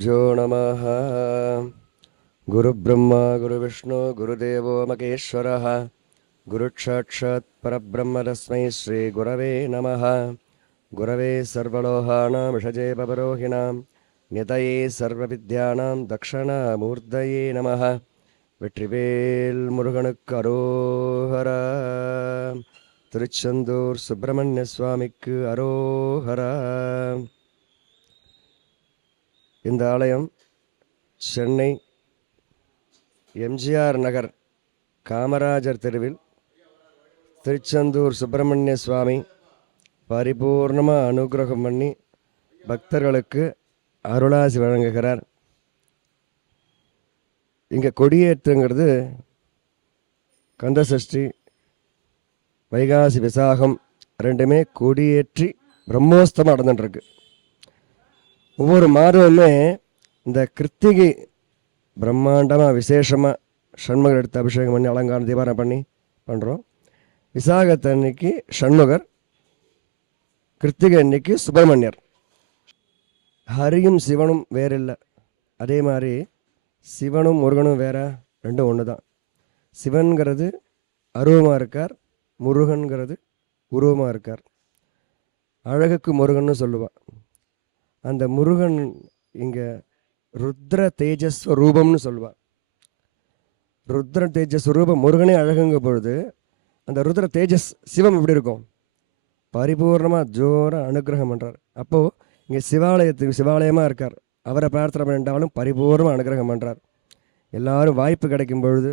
श्रीगुरुभ्यो नमः। गुरुब्रह्मा गुरुविष्णु गुरुदेवो महेश्वरः। गुरुसाक्षात् परब्रह्म तस्मै श्रीगुरवे नमः। गुरवे सर्वलोकानां विषजे पवरोहिणां नितये सर्वविद्यानां दक्षिणामूर्तये नमः. வெற்றிவேல் முருகனுக்கு அரோஹரா. திருச்செந்தூர் சுப்பிரமணிய சுவாமிக்கு அரோஹரா. இந்த ஆலயம் சென்னை எம்ஜிஆர் நகர் காமராஜர் தெருவில் திருச்செந்தூர் சுப்பிரமணிய சுவாமி பரிபூர்ணமாக அனுகிரகம் பண்ணி பக்தர்களுக்கு அருளாசி வழங்குகிறார். இங்கே கொடியேற்றுங்கிறது கந்தசஷ்டி வைகாசி விசாகம் ரெண்டுமே கொடியேற்றி பிரம்மோஸ்தமாக நடந்துட்டுருக்கு. ஒவ்வொரு மாதமுமே இந்த கிருத்திகை பிரம்மாண்டமாக விசேஷமாக ஷண்முகர் எடுத்து அபிஷேகம் பண்ணி அலங்காரம் தீபாரம் பண்ணி பண்ணுறோம். விசாகத்தன்னைக்கு ஷண்முகர், கிருத்திகை அன்னைக்கு சுப்பிரமணியர். ஹரியும் சிவனும் வேறு இல்லை. அதே மாதிரி சிவனும் முருகனும் வேற, ரெண்டும் ஒன்று தான். சிவன்கிறது அருவமாக இருக்கார், முருகன்கிறது உருவமாக இருக்கார். அழகுக்கு முருகன்னு சொல்லுவாள். அந்த முருகன் இங்கே ருத்ர தேஜஸ் ரூபம்னு சொல்லுவாள். ருத்ர தேஜஸ் ரூபம் முருகனே அழகுங்க பொழுது அந்த ருத்ர தேஜஸ் சிவம் எப்படி இருக்கும்? பரிபூர்ணமாக ஜோராக அனுகிரகம் பண்ணுறார். அப்போது இங்கே சிவாலயமாக இருக்கார். அவரை பிரார்த்தனை பண்ணிட்டாலும் பரிபூர்ணமாக அனுகிரகம் பண்ணுறார். எல்லாரும் வாய்ப்பு கிடைக்கும் பொழுது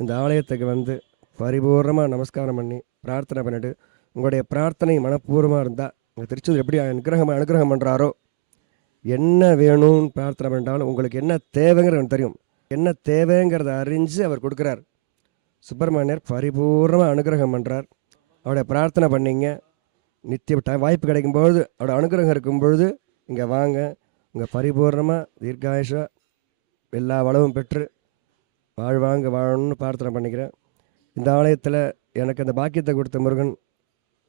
இந்த ஆலயத்துக்கு வந்து பரிபூர்ணமாக நமஸ்காரம் பண்ணி பிரார்த்தனை பண்ணிவிட்டு உங்களுடைய பிரார்த்தனை மனப்பூர்வமாக இருந்தால் உங்கள் திருச்செந்தூர் எப்படி அனுகிரகம் பண்ணுறாரோ, என்ன வேணும்னு பிரார்த்தனை பண்ணிட்டாலும் உங்களுக்கு என்ன தேவைங்கிறது எனக்கு தெரியும். என்ன தேவைங்கிறத அறிஞ்சு அவர் கொடுக்குறார். சுப்பிரமணியர் பரிபூர்ணமாக அனுகிரகம் பண்ணுறார். அவருடைய பிரார்த்தனை பண்ணிங்க. நித்திய வாய்ப்பு கிடைக்கும்பொழுது அவரோட அனுகிரகம் இருக்கும்பொழுது இங்கே வாங்க. உங்கள் பரிபூர்ணமாக தீர்காயுஷா எல்லா வளமும் பெற்று வாழ்வாங்க வாழணும்னு பிரார்த்தனை பண்ணிக்கிறேன். இந்த ஆலயத்தில் எனக்கு அந்த பாக்கியத்தை கொடுத்த முருகன்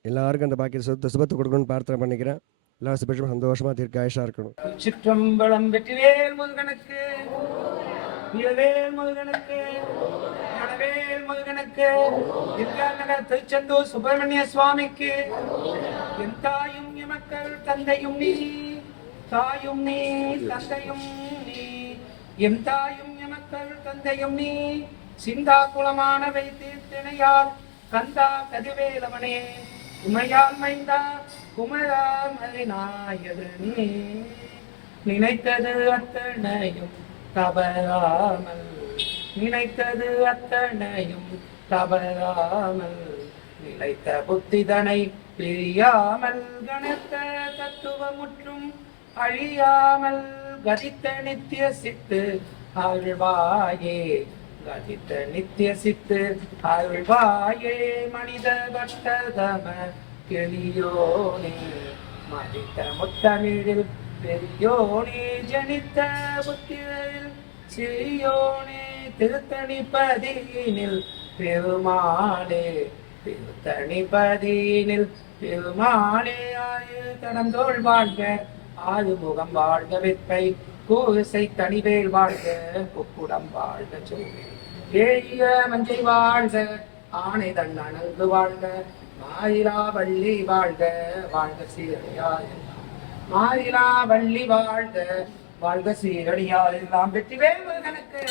எல்லாருக்கும் அந்த பாக்கியத்தை சுபத்தை கொடுக்கணும்னு பிரார்த்தனை பண்ணிக்கிறேன். எல்லாரும் சுபேஷமாக சந்தோஷமாக தீர்காயுஷா இருக்கணும். சிற்றம்பலம் வெற்றிவேல் முருகனுக்கு, வீரவேல் முருகனுக்கு, ஞானவேல் முருகனுக்கு, நகர் திருச்செந்தூர் சுப்பிரமணிய சுவாமிக்கு, என் தாயும் எமக்கள் தந்தையும் நீ, தாயும் நீ தந்தையும் நீ, எம் தாயும் எமக்கள் தந்தையும் நீ, சிந்தா குளமான வைத்திணையார் கந்தா கதிவேலவனே, உமையால் மைந்தா குமரால் மறிநாயது நீ, நினைத்தது அத்தனையும் தவறாமல், நினைத்தது அத்தனையும் தவறாமல், நிலைத்த புத்திதனை பிரியாமல், கனத்த தத்துவமுற்றும் அழியாமல், கதித்த நித்திய சித்து அருள்வாயே, கதித்த நித்திய சித்து அருள்வாயே, மனித பட்டதம எளியோனே, மதித்த முத்தமிழில் பெரியோனே, ஜனித்த புத்திரில் சிறியோனே, திருத்தணிப்பதியினில் பெருமாளே, திருத்தணிப்பதியினில் பெருமாளே, ஆயு தடந்தோள் வாழ்க, ஆறு முகம் வாழ்க, வெப்பை கூசை தனிவேல் வாழ்க, குக்குடம் வாழ்க, சோழே ஏழிய மஞ்சை வாழ்க, ஆணை தன் அணங்கு வாழ்க, மாயிலா வள்ளி வாழ்க, வாழ்க சீரடியார் மாயிலா வள்ளி வாழ்க, வாழ்க சீரடியார் எல்லாம் வெற்றிவேல் முருகனுக்கு.